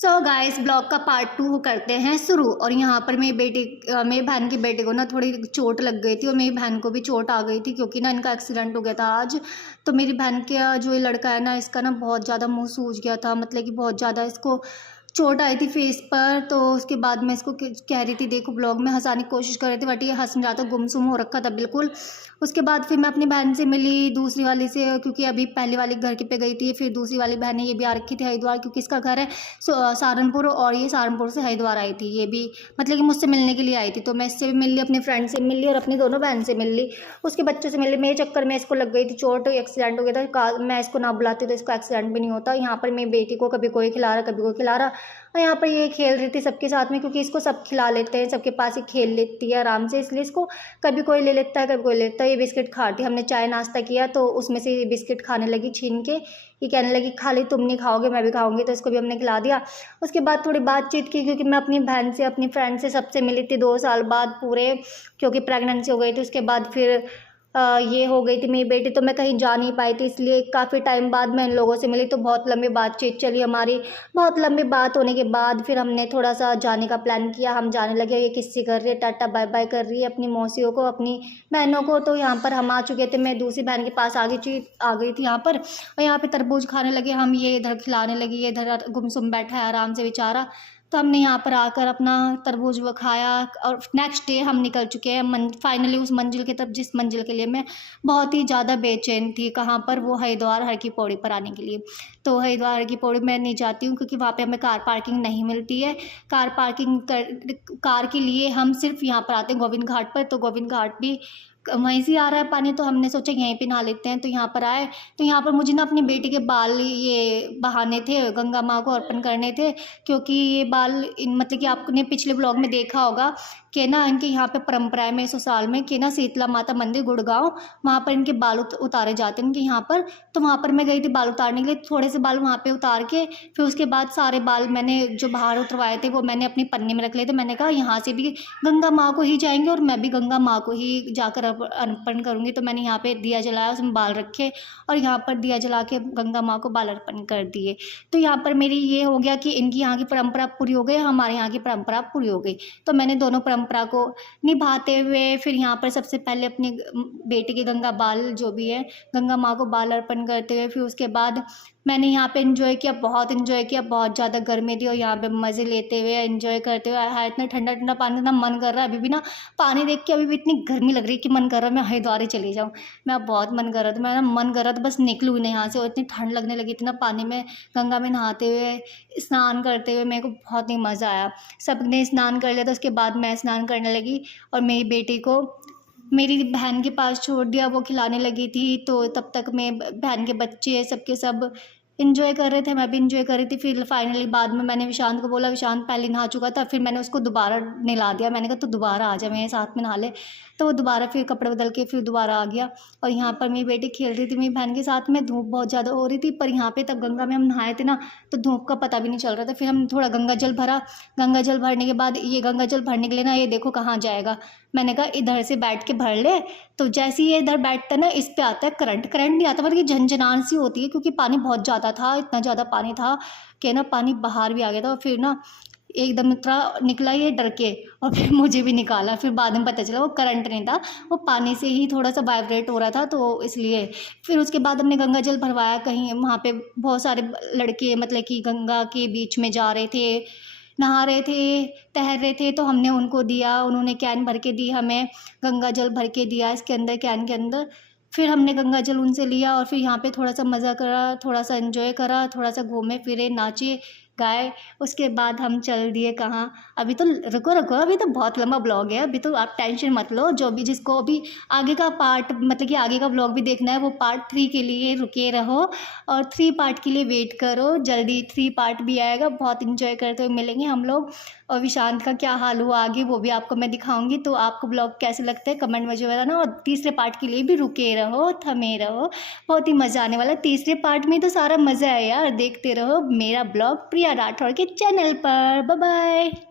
So guys blog का part 2 करते हैं शुरू। और यहाँ पर मेरी बहन की बेटे को ना थोड़ी चोट लग गई थी और मेरी बहन को भी चोट आ गई थी क्योंकि ना इनका एक्सीडेंट हो गया था आज। तो मेरी बहन का जो ये लड़का है ना, इसका ना बहुत ज़्यादा मुंह सूज गया था, मतलब कि बहुत ज़्यादा इसको चोट आई थी फेस पर। तो उसके बाद मैं इसको कह रही थी, देखो ब्लॉग में हंसाने की कोशिश कर रही थी, बट ये हंस नहीं रहा था, गुमसुम हो रखा था बिल्कुल। उसके बाद फिर मैं अपनी बहन से मिली, दूसरी वाली से, क्योंकि अभी पहली वाली घर के पे गई थी। फिर दूसरी वाली बहन है, ये भी आ रखी थी हरिद्वार, क्योंकि इसका घर है सहारनपुर और ये सहारनपुर से हरिद्वार आई थी। ये भी मतलब कि मुझसे मिलने के लिए आई थी। तो मैं इससे भी मिल ली, अपनी फ्रेंड से मिल ली और अपनी दोनों बहन से मिल ली, उसके बच्चों से मिल ली। मेरे चक्कर में इसको लग गई थी चोट, एक्सीडेंट हो गया था। मैं इसको ना बुलाती तो इसको एक्सीडेंट भी नहीं होता। यहाँ पर मेरी बेटी को कभी कोई खिला रहा, कभी कोई खिला रहा, और यहाँ पर ये खेल रही थी सबके साथ में, क्योंकि इसको सब खिला लेते हैं, सबके पास ही खेल लेती है आराम से, इसलिए इसको कभी कोई ले लेता है, कभी कोई ले लेता है। ये बिस्किट खाती, हमने चाय नाश्ता किया तो उसमें से ये बिस्किट खाने लगी छीन के। ये कहने लगी खा ली, तुम नहीं खाओगे मैं भी खाऊंगी, तो इसको भी हमने खिला दिया। उसके बाद थोड़ी बातचीत की, क्योंकि मैं अपनी बहन से, अपनी फ्रेंड से, सबसे मिली थी 2 साल बाद पूरे, क्योंकि प्रेगनेंसी हो गई थी। उसके बाद फिर ये हो गई थी मेरी बेटी, तो मैं कहीं जा नहीं पाई थी, इसलिए काफ़ी टाइम बाद मैं इन लोगों से मिली। तो बहुत लंबी बातचीत चली हमारी। बहुत लंबी बात होने के बाद फिर हमने थोड़ा सा जाने का प्लान किया, हम जाने लगे। ये किस्सी कर रही है, टाटा बाय बाय कर रही है अपनी मौसियों को, अपनी बहनों को। तो यहाँ पर हम आ चुके थे, मैं दूसरी बहन के पास आ गई थी यहाँ पर। और यहाँ पे तरबूज खाने लगे हम, ये इधर खिलाने लगी, ये इधर गुमसुम बैठा है आराम से बेचारा। तो हमने यहाँ पर आकर अपना तरबूज वो खाया और नेक्स्ट डे हम निकल चुके हैं फाइनली उस मंजिल की तरफ, जिस मंजिल के लिए मैं बहुत ही ज़्यादा बेचैन थी। कहाँ पर? वो हरिद्वार हर की पौड़ी पर आने के लिए। तो हरिद्वार हर की पौड़ी मैं नहीं जाती हूँ, क्योंकि वहाँ पे हमें कार पार्किंग नहीं मिलती है। कार के लिए हम सिर्फ यहाँ पर आते हैं गोविंद घाट पर। तो गोविंद घाट भी वहीं से आ रहा है पानी, तो हमने सोचा यहीं पे नहा लेते हैं, तो यहाँ पर आए। तो यहाँ पर मुझे ना अपनी बेटी के बाल ये बहाने थे, गंगा माँ को अर्पण करने थे, क्योंकि ये बाल मतलब कि आपने पिछले ब्लॉग में देखा होगा कि ना इनके यहाँ पे परंपरा है, में ससुराल में कि ना शीतला माता मंदिर गुड़गांव, वहाँ पर इनके बाल उतारे जाते हैं इनके यहाँ पर। तो वहाँ पर मैं गई थी बाल उतारने के लिए, थोड़े से बाल वहाँ पे उतार के फिर उसके बाद सारे बाल मैंने जो बाहर उतरवाए थे वो मैंने अपनी पन्नी में रख लिए थे। मैंने कहा यहाँ से भी गंगा माँ को ही जाएंगे और मैं भी गंगा माँ को ही जाकर अर्पण करूँगी। तो मैंने यहाँ पे दिया जलाया, उसमें बाल रखे और यहाँ पर दिया जला के गंगा माँ को बाल अर्पण कर दिए। तो यहाँ पर मेरी ये हो गया कि इनकी यहाँ की परंपरा पूरी हो गई, हमारे यहाँ की परंपरा पूरी हो गई। तो मैंने दोनों परंपरा को निभाते हुए फिर यहाँ पर सबसे पहले अपनी बेटी के गंगा बाल जो भी है, गंगा माँ को बाल अर्पण करते हुए फिर उसके बाद मैंने यहाँ पे एंजॉय किया, बहुत एंजॉय किया। बहुत ज़्यादा गर्मी थी और यहाँ पे मज़े लेते हुए एंजॉय करते हुए आया। इतना ठंडा ठंडा पानी, इतना मन कर रहा है अभी भी ना, पानी देख के अभी भी इतनी गर्मी लग रही है कि मन कर रहा है मैं हरिद्वार ही चली जाऊँ। मैं बहुत मन कर रहा था, मेरा मन कर रहा था बस निकलूँ ही नहीं यहाँ से, और इतनी ठंड लगने लगी थी ना पानी में, गंगा में नहाते हुए, स्नान करते हुए मेरे को बहुत ही मज़ा आया। सबने स्नान कर लिया था, उसके बाद मैं स्नान करने लगी और मेरी बेटी को मेरी बहन के पास छोड़ दिया, वो खिलाने लगी थी। तो तब तक मैं बहन के बच्चे सबके सब इन्जॉय कर रहे थे, मैं भी इन्जॉय कर रही थी। फिर फाइनली बाद में मैंने विशांत को बोला, विशांत पहले नहा चुका था, फिर मैंने उसको दोबारा नहला दिया। मैंने कहा तो दोबारा आ जा मेरे साथ में नहा ले। तो वो दोबारा फिर कपड़े बदल के फिर दोबारा आ गया। और यहाँ पर मेरी बेटी खेल रही थी मेरी बहन के साथ में, धूप बहुत ज़्यादा हो रही थी, पर यहाँ पे तब गंगा में हम नहाए थे ना, तो धूप का पता भी नहीं चल रहा था। फिर हम थोड़ा गंगा जल भरा, गंगा जल भरने के बाद ये गंगा जल भरने के लिए ना, ये देखो कहाँ जाएगा। मैंने कहा इधर से बैठ के भर ले। तो जैसे ही ये इधर बैठता है ना, इस पे आता है करंट नहीं आता, मतलब कि झंझनान सी होती है, क्योंकि पानी बहुत ज़्यादा था, इतना ज़्यादा पानी था कि ना पानी बाहर भी आ गया था। और फिर ना एकदम इतना निकला ये डर के, और फिर मुझे भी निकाला। फिर बाद में पता चला वो करंट नहीं था, वो पानी से ही थोड़ा सा वाइब्रेट हो रहा था, तो इसलिए। फिर उसके बाद हमने गंगा जल भरवाया कहीं, वहाँ पे बहुत सारे लड़के मतलब कि गंगा के बीच में जा रहे थे, नहा रहे थे, तैर रहे थे, तो हमने उनको दिया, उन्होंने कैन भर के दी, हमें गंगा जल भर के दिया इसके अंदर, कैन के अंदर। फिर हमने गंगा जल उनसे लिया और फिर यहाँ पे थोड़ा सा मज़ा करा, थोड़ा सा एंजॉय करा, थोड़ा सा घूमे फिरे, नाचे गाए। उसके बाद हम चल दिए कहाँ, अभी तो रुको रुको, अभी तो बहुत लंबा ब्लॉग है, अभी तो आप टेंशन मत लो। जो भी जिसको अभी आगे का पार्ट मतलब कि आगे का ब्लॉग भी देखना है, वो पार्ट 3 के लिए रुके रहो और 3 पार्ट के लिए वेट करो। जल्दी 3 पार्ट भी आएगा, बहुत इंजॉय करते हुए मिलेंगे हम लोग। और विशांत का क्या हाल हुआ आगे वो भी आपको मैं दिखाऊंगी। तो आपको ब्लॉग कैसे लगते हैं कमेंट में मुझे बताना, और तीसरे पार्ट के लिए भी रुके रहो, थमे रहो, बहुत ही मज़ा आने वाला है। तीसरे पार्ट में तो सारा मज़ा है यार, देखते रहो मेरा ब्लॉग प्रिया राठौर के चैनल पर। Bye bye.